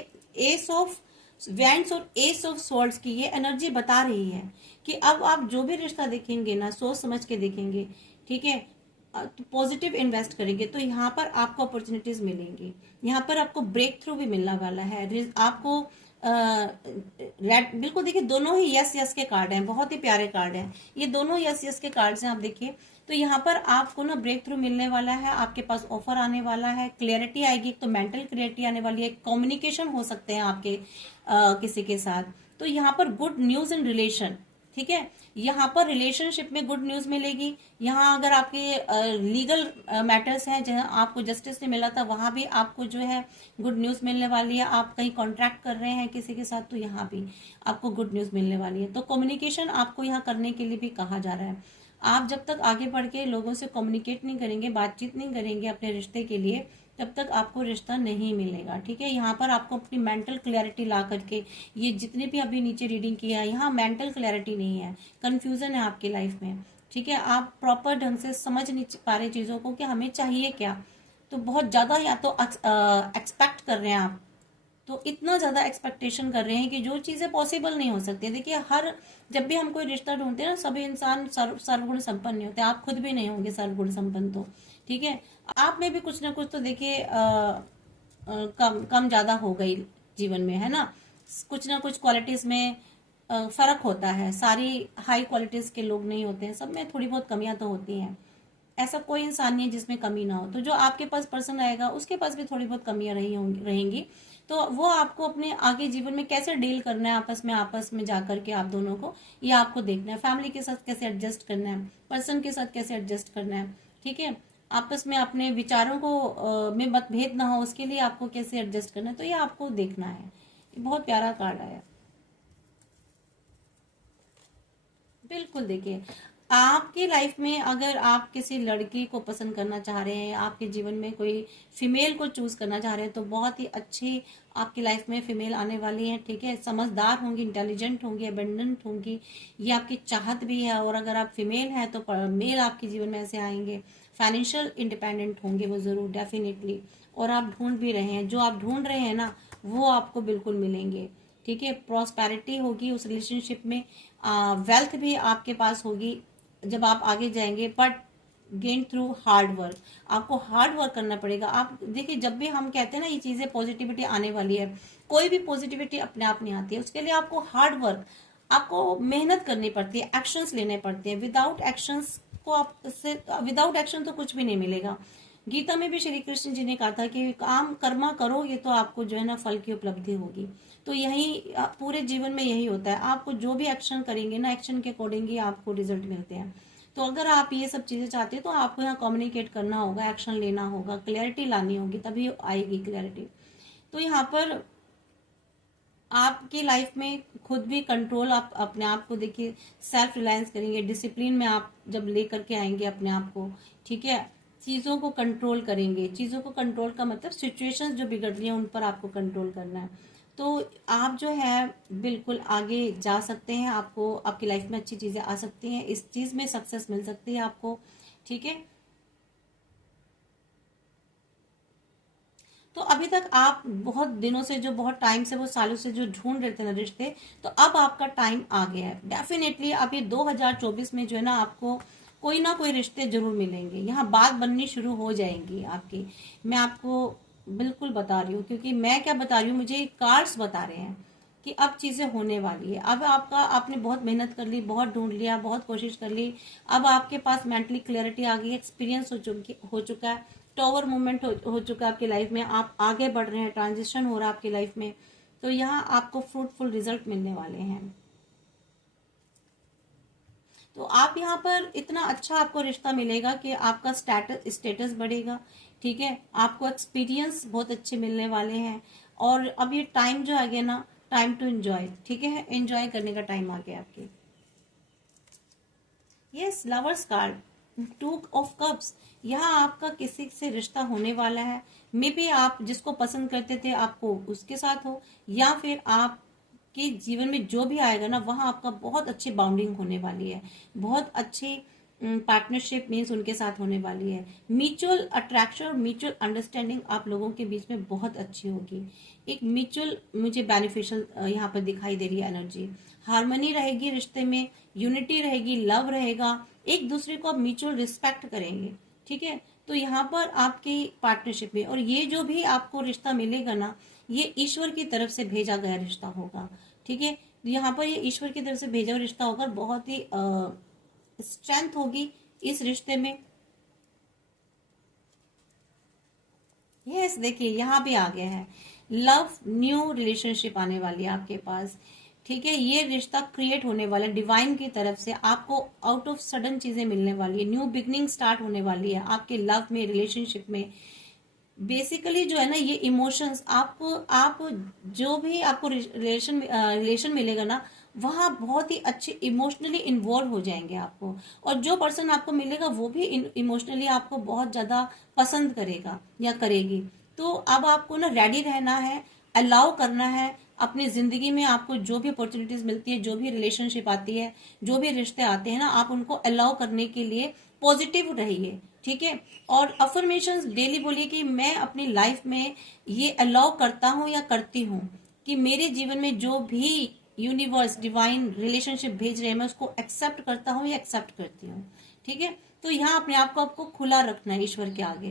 एस ऑफ वैंड्स और एस ऑफ स्वॉर्ड्स की ये एनर्जी बता रही है कि अब आप जो भी रिश्ता देखेंगे ना सोच समझ के देखेंगे, ठीक है, तो पॉजिटिव इन्वेस्ट करेंगे तो यहाँ पर आपको अपॉर्चुनिटीज मिलेंगी, यहाँ पर आपको ब्रेक थ्रू भी मिलने वाला है आपको। रेड बिल्कुल देखिए दोनों ही यस यस के कार्ड हैं, बहुत ही प्यारे कार्ड हैं ये दोनों, यस यस के कार्ड्स हैं आप देखिए। तो यहाँ पर आपको ना ब्रेक थ्रू मिलने वाला है, आपके पास ऑफर आने वाला है, क्लियरिटी आएगी, तो मेंटल क्लियरिटी आने वाली है, कम्युनिकेशन हो सकते हैं आपके किसी के साथ। तो यहाँ पर गुड न्यूज इन रिलेशन, ठीक है, यहाँ पर रिलेशनशिप में गुड न्यूज मिलेगी। यहाँ अगर आपके लीगल मैटर्स हैं जहाँ आपको जस्टिस नहीं मिला था वहां भी आपको जो है गुड न्यूज मिलने वाली है। आप कहीं कॉन्ट्रैक्ट कर रहे हैं किसी के साथ तो यहाँ भी आपको गुड न्यूज मिलने वाली है। तो कम्युनिकेशन आपको यहाँ करने के लिए भी कहा जा रहा है। आप जब तक आगे बढ़ के लोगों से कम्युनिकेट नहीं करेंगे, बातचीत नहीं करेंगे अपने रिश्ते के लिए, तब तक आपको रिश्ता नहीं मिलेगा, ठीक है। यहाँ पर आपको अपनी मेंटल क्लैरिटी ला करके, ये जितने भी अभी नीचे रीडिंग किया है यहाँ मेंटल क्लैरिटी नहीं है, कंफ्यूजन है आपकी लाइफ में, ठीक है। आप प्रॉपर ढंग से समझ नहीं पा रहे चीजों को कि हमें चाहिए क्या। तो बहुत ज्यादा या तो एक्सपेक्ट कर रहे हैं आप, तो इतना ज्यादा एक्सपेक्टेशन कर रहे हैं कि जो चीजें पॉसिबल नहीं हो सकती। देखिए हर जब भी हम कोई रिश्ता ढूंढते हैं ना, सभी इंसान सर्वगुण संपन्न नहीं होते, आप खुद भी नहीं होंगे सर्वगुण संपन्न, तो ठीक है आप में भी कुछ ना कुछ तो देखिए कम कम ज्यादा हो गई जीवन में, है ना। कुछ ना कुछ क्वालिटीज में फर्क होता है, सारी हाई क्वालिटीज के लोग नहीं होते हैं, सब में थोड़ी बहुत कमियां तो होती हैं। ऐसा कोई इंसान नहीं है जिसमें कमी ना हो। तो जो आपके पास पर्सन आएगा उसके पास भी थोड़ी बहुत कमियां रहेंगी। तो वो आपको अपने आगे जीवन में कैसे डील करना है आपस में जाकर के आप दोनों को, ये आपको देखना है। फैमिली के साथ कैसे एडजस्ट करना है, पर्सन के साथ कैसे एडजस्ट करना है, ठीक है। आपस में अपने विचारों को में मतभेद ना हो उसके लिए आपको कैसे एडजस्ट करना है, तो ये आपको देखना है। ये बहुत प्यारा कार्ड आया। बिल्कुल देखिए आपकी लाइफ में अगर आप किसी लड़की को पसंद करना चाह रहे हैं, आपके जीवन में कोई फीमेल को चूज करना चाह रहे हैं, तो बहुत ही अच्छी आपकी लाइफ में फीमेल आने वाली है, ठीक है। समझदार होंगी, इंटेलिजेंट होंगी, अबेंडेंट होंगी, ये आपकी चाहत भी है। और अगर आप फीमेल हैं तो मेल आपके जीवन में ऐसे आएंगे, फाइनेंशियल इंडिपेंडेंट होंगे वो जरूर डेफिनेटली। और आप ढूंढ भी रहे हैं, जो आप ढूंढ रहे हैं ना वो आपको बिल्कुल मिलेंगे, ठीक है। प्रॉस्पेरिटी होगी उस रिलेशनशिप में, वेल्थ भी आपके पास होगी जब आप आगे जाएंगे, but gain through hard work. आपको हार्ड वर्क करना पड़ेगा। आप देखिए जब भी हम कहते हैं ना ये चीजें पॉजिटिविटी आने वाली है, कोई भी पॉजिटिविटी अपने आप नहीं आती है, उसके लिए आपको हार्ड वर्क, आपको मेहनत करनी पड़ती है, एक्शंस लेने पड़ते हैं। विदाउट एक्शंस को आपसे, विदाउट एक्शन तो कुछ भी नहीं मिलेगा। गीता में भी श्री कृष्ण जी ने कहा था कि काम कर्मा करो, ये तो आपको जो है ना फल की उपलब्धि होगी। तो यही पूरे जीवन में यही होता है, आपको जो भी एक्शन करेंगे ना एक्शन के अकॉर्डिंग ही आपको रिजल्ट मिलते हैं। तो अगर आप ये सब चीजें चाहते हैं तो आपको यहाँ कम्युनिकेट करना होगा, एक्शन लेना होगा, क्लैरिटी लानी होगी, तभी आएगी क्लैरिटी। तो यहाँ पर आपकी लाइफ में खुद भी कंट्रोल, आप अपने आप को देखिए सेल्फ रिलायंस करेंगे, डिसिप्लिन में आप जब लेकर के आएंगे अपने आप को, ठीक है। चीजों को कंट्रोल करेंगे, चीजों को कंट्रोल का मतलब सिचुएशंस जो बिगड़ रही हैं उन पर आपको कंट्रोल करना है। तो आप जो है बिल्कुल आगे जा सकते हैं, आपको आपकी लाइफ में अच्छी चीजें आ सकती हैं, इस चीज में सक्सेस मिल सकती है आपको, ठीक है। तो अभी तक आप बहुत दिनों से, जो बहुत टाइम से, वो सालों से जो ढूंढ रहे थे ना रिश्ते, तो अब आपका टाइम आ गया है। डेफिनेटली अब ये 2024 में जो है ना आपको कोई ना कोई रिश्ते जरूर मिलेंगे, यहाँ बात बननी शुरू हो जाएंगी आपकी। मैं आपको बिल्कुल बता रही हूँ, क्योंकि मैं क्या बता रही हूँ, मुझे कार्ड्स बता रहे हैं कि अब चीजें होने वाली है। अब आपका, आपने बहुत मेहनत कर ली, बहुत ढूंढ लिया, बहुत कोशिश कर ली, अब आपके पास मेंटली क्लियरिटी आ गई, एक्सपीरियंस हो चुका है, टॉवर मूवमेंट हो चुका है आपकी लाइफ में, आप आगे बढ़ रहे हैं, ट्रांजिशन हो रहा है आपकी लाइफ में। तो यहाँ आपको फ्रूटफुल रिजल्ट मिलने वाले हैं। तो आप यहाँ पर इतना अच्छा आपको रिश्ता मिलेगा कि आपका स्टेटस बढ़ेगा, ठीक है। आपको एक्सपीरियंस बहुत अच्छे मिलने वाले हैं। और अब ये टाइम जो आ गया ना, टाइम टू एंजॉय, ठीक है, एंजॉय करने का टाइम आ गया आपके। Yes, lovers card, two of cups, यहाँ आपका किसी से रिश्ता होने वाला है। मे बी आप जिसको पसंद करते थे आपको उसके साथ हो, या फिर आप के जीवन में जो भी आएगा ना वहां आपका बहुत अच्छी बाउंडिंग होने वाली है, बहुत अच्छी पार्टनरशिप मीन्स उनके साथ होने वाली है। म्यूचुअल अट्रैक्शन और म्यूचुअल अंडरस्टैंडिंग आप लोगों के बीच में बहुत अच्छी होगी। एक म्यूचुअल मुझे बेनिफिशियल यहाँ पर दिखाई दे रही है एनर्जी। हार्मनी रहेगी रिश्ते में, यूनिटी रहेगी, लव रहेगा, एक दूसरे को आप म्यूचुअल रिस्पेक्ट करेंगे, ठीक है। तो यहाँ पर आपकी पार्टनरशिप में, और ये जो भी आपको रिश्ता मिलेगा ना, ये ईश्वर की तरफ से भेजा गया रिश्ता होगा, ठीक है। यहाँ पर ये ईश्वर की तरफ से भेजा हुआ रिश्ता होगा, बहुत ही स्ट्रेंथ होगी इस रिश्ते में। यस, देखिए यहाँ भी आ गया है लव, न्यू रिलेशनशिप आने वाली है आपके पास, ठीक है। ये रिश्ता क्रिएट होने वाला है डिवाइन की तरफ से, आपको आउट ऑफ सडन चीजें मिलने वाली है, न्यू बिगनिंग स्टार्ट होने वाली है आपके लव में, रिलेशनशिप में। बेसिकली जो है ना, ये इमोशंस आप जो भी आपको रिलेशन मिलेगा ना, वहाँ बहुत ही अच्छे इमोशनली इन्वॉल्व हो जाएंगे आपको, और जो पर्सन आपको मिलेगा वो भी इमोशनली आपको बहुत ज्यादा पसंद करेगा या करेगी। तो अब आपको ना रेडी रहना है, अलाउ करना है अपनी जिंदगी में। आपको जो भी अपॉर्चुनिटीज मिलती है, जो भी रिलेशनशिप आती है, जो भी रिश्ते आते हैं ना, आप उनको अलाउ करने के लिए पॉजिटिव रहिए, ठीक है। और अफर्मेशंस डेली बोलिए कि मैं अपनी लाइफ में ये अलाउ करता हूँ या करती हूँ कि मेरे जीवन में जो भी यूनिवर्स डिवाइन रिलेशनशिप भेज रहे हैं, मैं उसको एक्सेप्ट करता हूँ या एक्सेप्ट करती हूँ, ठीक है। तो यहाँ अपने आप को आपको खुला रखना है ईश्वर के आगे,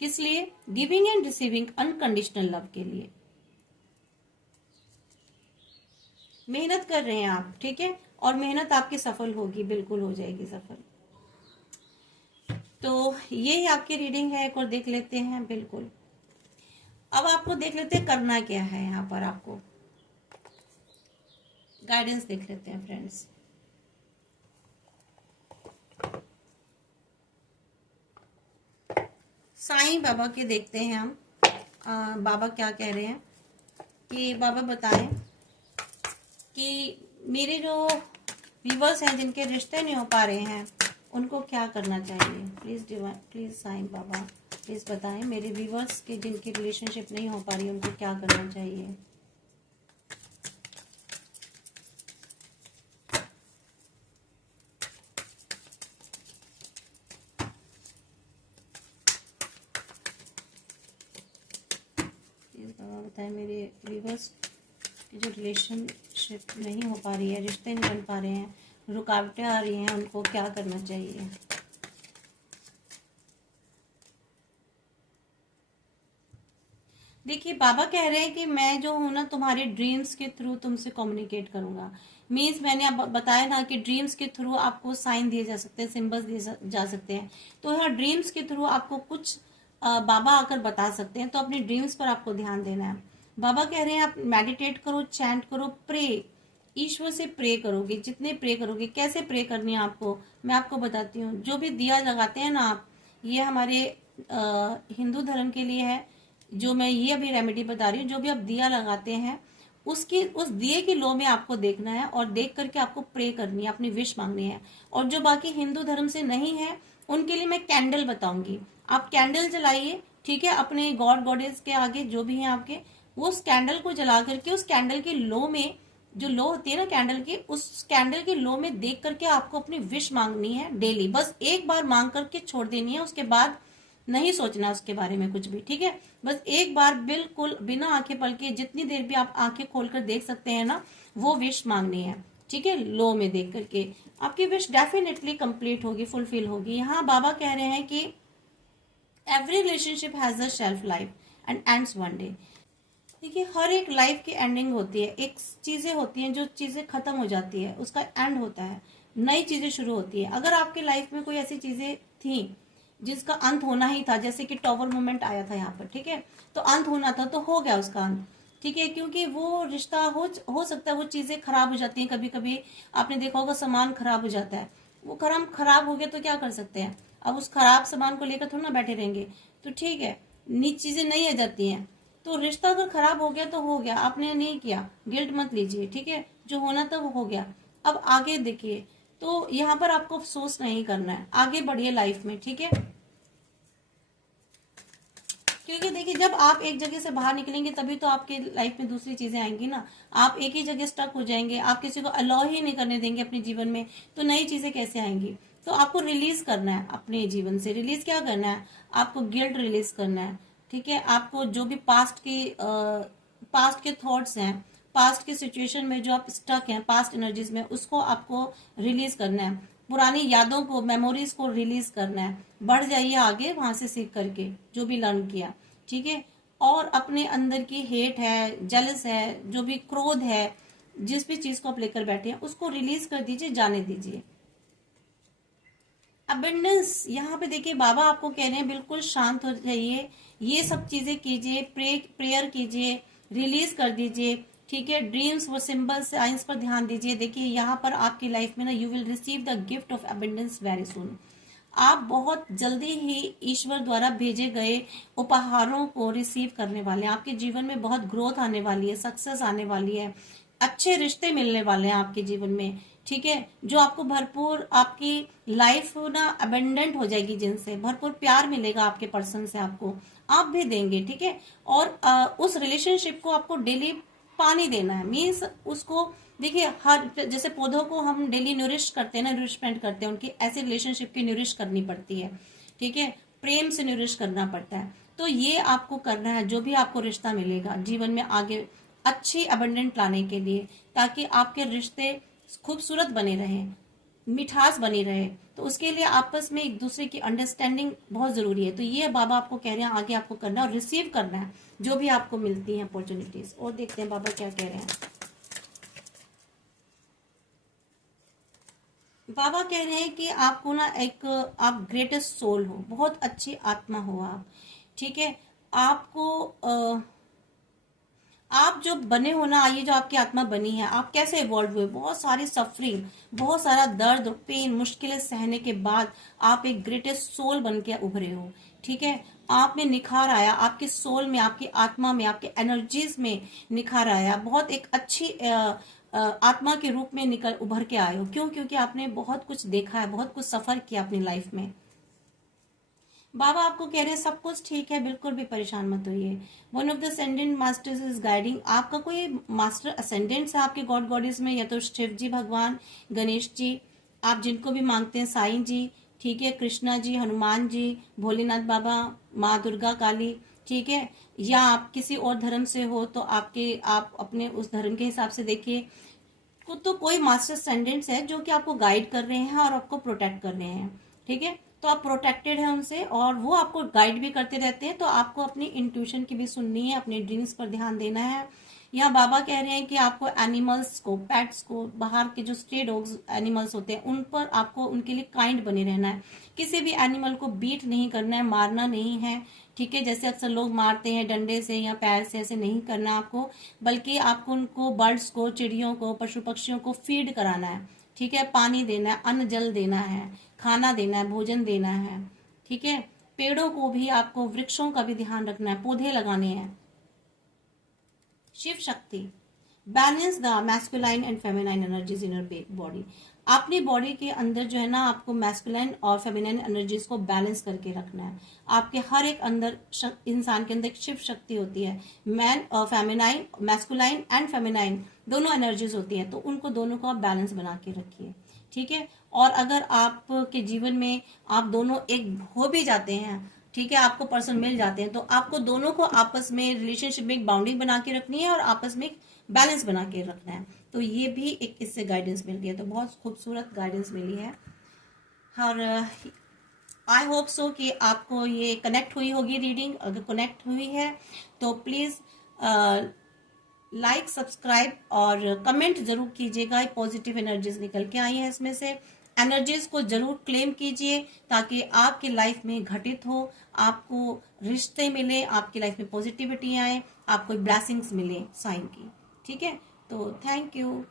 किस लिए? Giving and receiving unconditional love के लिए। मेहनत कर रहे हैं आप, ठीक है, और मेहनत आपकी सफल होगी, बिल्कुल हो जाएगी सफल। तो ये आपकी रीडिंग है, एक और देख लेते हैं। बिल्कुल, अब आपको देख लेते हैं करना क्या है। यहाँ पर आपको गाइडेंस देख लेते हैं फ्रेंड्स। साईं बाबा के देखते हैं हम, बाबा क्या कह रहे हैं। कि बाबा बताएं कि मेरे जो व्यूवर्स हैं जिनके रिश्ते नहीं हो पा रहे हैं, उनको क्या करना चाहिए। प्लीज साईं बाबा प्लीज बताएं, मेरे व्यूवर्स के जिनकी रिलेशनशिप नहीं हो पा रही, उनको क्या करना चाहिए। प्लीज बाबा बताएं, मेरे व्यूवर्स की जो रिलेशनशिप नहीं हो पा रही है, रिश्ते नहीं बन पा रहे हैं, रुकावटें आ रही हैं, उनको क्या करना चाहिए। देखिए, बाबा कह रहे हैं कि मैं जो हूं ना, तुम्हारे ड्रीम्स के थ्रू तुमसे कम्युनिकेट करूंगा। मीन्स मैंने अब बताया ना कि ड्रीम्स के थ्रू आपको साइन दिए जा सकते हैं, सिंबल्स दिए जा सकते हैं। तो यहाँ ड्रीम्स के थ्रू आपको कुछ बाबा आकर बता सकते हैं, तो अपनी ड्रीम्स पर आपको ध्यान देना है। बाबा कह रहे हैं आप मेडिटेट करो, चैंट करो, प्रे, ईश्वर से प्रे करोगे, जितने प्रे करोगे। कैसे प्रे करनी है आपको, मैं आपको बताती हूँ। जो भी दिया लगाते हैं ना आप, ये हमारे हिंदू धर्म के लिए है, जो मैं ये अभी रेमेडी बता रही हूँ। जो भी आप दिया लगाते हैं, उस दिए की लो में आपको देखना है, और देख करके आपको प्रे करनी है, अपनी विश मांगनी है। और जो बाकी हिंदू धर्म से नहीं है, उनके लिए मैं कैंडल बताऊंगी। आप कैंडल जलाइए, ठीक है, अपने गॉड गॉडेस के आगे जो भी है आपके, उस कैंडल को जला करके उस कैंडल की लो में, जो लो होती है ना कैंडल की, उस कैंडल की लो में देख करके आपको अपनी विश मांगनी है डेली। बस एक बार मांग करके छोड़ देनी है, उसके बाद नहीं सोचना उसके बारे में कुछ भी, ठीक है। बस एक बार बिल्कुल बिना आंखें पलके, जितनी देर भी आप आंखें खोलकर देख सकते हैं ना, वो विश मांगनी है, ठीक है। लो में देख करके आपकी विश डेफिनेटली कंप्लीट होगी, फुलफिल होगी। यहाँ बाबा कह रहे हैं कि every relationship has a shelf life and ends one day. देखिए, हर एक लाइफ की एंडिंग होती है। एक चीजें होती हैं जो चीजें खत्म हो जाती है, उसका एंड होता है, नई चीजें शुरू होती है। अगर आपकी लाइफ में कोई ऐसी चीजें थी जिसका अंत होना ही था, जैसे कि टॉवर मोमेंट आया था यहाँ पर, ठीक है, तो अंत होना था, तो हो गया उसका अंत, ठीक है। क्योंकि वो रिश्ता हो सकता है, वो चीजें खराब हो जाती हैं। कभी कभी आपने देखा होगा सामान खराब हो जाता है, वो खराब हो गया तो क्या कर सकते हैं। अब उस खराब सामान को लेकर थोड़ा ना बैठे रहेंगे, तो ठीक है, नीच चीजें नहीं आ जाती हैं। तो रिश्ता अगर खराब हो गया तो हो गया, आपने नहीं किया, गिल्ट मत लीजिए, ठीक है। जो होना था वो हो गया, अब आगे देखिए। तो यहाँ पर आपको अफसोस नहीं करना है, आगे बढ़िए लाइफ में, ठीक है। क्योंकि देखिए, जब आप एक जगह से बाहर निकलेंगे तभी तो आपके लाइफ में दूसरी चीजें आएंगी ना। आप एक ही जगह स्टक हो जाएंगे, आप किसी को अलाउ ही नहीं करने देंगे अपने जीवन में, तो नई चीजें कैसे आएंगी। तो आपको रिलीज करना है अपने जीवन से। रिलीज क्या करना है, आपको गिल्ट रिलीज करना है, ठीक है। आपको जो भी पास्ट के थॉट्स हैं, पास्ट के सिचुएशन में जो आप स्टक हैं, पास्ट एनर्जीज में, उसको आपको रिलीज करना है। पुरानी यादों को, मेमोरीज को रिलीज करना है। बढ़ जाइए आगे वहां से सीख करके जो भी लर्न किया, ठीक है। और अपने अंदर की हेट है, जेलस है, जो भी क्रोध है, जिस भी चीज को आप लेकर बैठे हैं, उसको रिलीज कर दीजिए, जाने दीजिए। अबेंडेंस, यहाँ पे देखिए बाबा आपको कह रहे हैं बिल्कुल शांत हो जाइए, ये सब चीजें कीजिए, प्रेयर कीजिए, रिलीज कर दीजिए, ठीक है। ड्रीम्स व सिंबल्स, साइंस पर ध्यान दीजिए। देखिए यहाँ पर आपकी लाइफ में ना, you will receive the gift of abundance very soon. आप बहुत जल्दी ही ईश्वर द्वारा भेजे गए उपहारों को रिसीव करने वाले हैं। आपके जीवन में बहुत ग्रोथ आने वाली है, सक्सेस आने वाली है, अच्छे रिश्ते मिलने वाले हैं आपके जीवन में, ठीक है। जो आपको भरपूर, आपकी लाइफ ना अबेंडेंट हो जाएगी, जिनसे भरपूर प्यार मिलेगा आपके पर्सन से, आपको आप भी देंगे, ठीक है। और उस रिलेशनशिप को आपको डेली पानी देना है। मीन्स उसको देखिए, हर जैसे पौधों को हम डेली न्यूरिश करते हैं ना, नरिशमेंट करते हैं उनकी, ऐसे रिलेशनशिप की न्यूरिश करनी पड़ती है, ठीक है। प्रेम से न्यूरिश करना पड़ता है। तो ये आपको करना है, जो भी आपको रिश्ता मिलेगा जीवन में आगे अच्छी अबंडेंट लाने के लिए, ताकि आपके रिश्ते खूबसूरत बने रहें, मिठास बनी रहे। तो उसके लिए आपस में एक दूसरे की अंडरस्टैंडिंग बहुत जरूरी है। तो ये बाबा आपको कह रहे हैं आगे आपको करना है और रिसीव करना है जो भी आपको मिलती है अपॉर्चुनिटीज। और देखते हैं बाबा क्या कह रहे हैं। बाबा कह रहे हैं कि आपको ना एक, आप ग्रेटेस्ट सोल हो, बहुत अच्छी आत्मा हो आप, ठीक है। आपको आप जो बने हो ना, ये जो आपकी आत्मा बनी है, आप कैसे इवॉल्व हुए, बहुत सारी सफरिंग, बहुत सारा दर्द, पेन, मुश्किलें सहने के बाद आप एक ग्रेटेस्ट सोल बन के उभरे हो, ठीक है। आप में निखार आया, आपके सोल में, आपकी आत्मा में, आपके एनर्जीज में निखार आया, बहुत एक अच्छी आत्मा के रूप में निकल उभर के आए हो। क्यों? क्योंकि आपने बहुत कुछ देखा है, बहुत कुछ सफर किया अपनी लाइफ में। बाबा आपको कह रहे हैं सब कुछ ठीक है, बिल्कुल भी परेशान मत होइए। One of the ascendant masters is guiding. आपका कोई मास्टर असेंडेंट्स है आपके गॉड गॉडेस में, या तो शिव जी भगवान, गणेश जी, आप जिनको भी मांगते हैं, साईं जी, ठीक है, कृष्णा जी, हनुमान जी, भोलेनाथ बाबा, माँ दुर्गा काली, ठीक है। या आप किसी और धर्म से हो तो आप अपने उस धर्म के हिसाब से देखिए। तो कोई मास्टर असेंडेंट्स है जो कि आपको गाइड कर रहे हैं और आपको प्रोटेक्ट कर रहे हैं, ठीक है। तो आप प्रोटेक्टेड हैं उनसे, और वो आपको गाइड भी करते रहते हैं। तो आपको अपनी इंट्यूशन की भी सुननी है, अपने ड्रीम्स पर ध्यान देना है। यहाँ बाबा कह रहे हैं कि आपको एनिमल्स को, पेट्स को, बाहर के जो स्ट्रे डॉग्स एनिमल्स होते हैं, उन पर आपको उनके लिए काइंड बने रहना है। किसी भी एनिमल को बीट नहीं करना है, मारना नहीं है, ठीक है। जैसे अक्सर लोग मारते हैं डंडे से या पैर से, ऐसे नहीं करना आपको, बल्कि आपको उनको, बर्ड्स को, चिड़ियों को, पशु पक्षियों को फीड कराना है, ठीक है। पानी देना है, अन्न जल देना है, खाना देना है, भोजन देना है, ठीक है। पेड़ों को भी आपको, वृक्षों का भी ध्यान रखना है, पौधे लगाने हैं। Shiv Shakti, balance the masculine and feminine energies in your body. अपनी बॉडी के अंदर जो है ना, आपको मैस्कुलाइन और फेमिनाइन एनर्जीज को बैलेंस करके रखना है। आपके हर एक अंदर, इंसान के अंदर एक शिव शक्ति होती है, मैन और फेमिनाइन, मैस्कुलाइन एंड फेमिनाइन दोनों एनर्जीज होती हैं। तो उनको दोनों को आप बैलेंस बना के रखिए, ठीक है। और अगर आपके जीवन में आप दोनों एक हो भी जाते हैं, ठीक है, आपको पर्सन मिल जाते हैं, तो आपको दोनों को आपस में रिलेशनशिप में एक बाउंडिंग बना के रखनी है और आपस में बैलेंस बना के रखना है। तो ये भी एक इससे गाइडेंस मिल रही है। तो बहुत खूबसूरत गाइडेंस मिली है। और आई होप सो कि आपको ये कनेक्ट हुई होगी रीडिंग। अगर कनेक्ट हुई है तो प्लीज लाइक, सब्सक्राइब और कमेंट जरूर कीजिएगा। पॉजिटिव एनर्जीज निकल के आई है इसमें से। एनर्जीज को जरूर क्लेम कीजिए ताकि आपकी लाइफ में घटित हो, आपको रिश्ते मिले, आपकी लाइफ में पॉजिटिविटी आए, आपको ब्लेसिंग्स मिले साइन की, ठीक है। तो थैंक यू।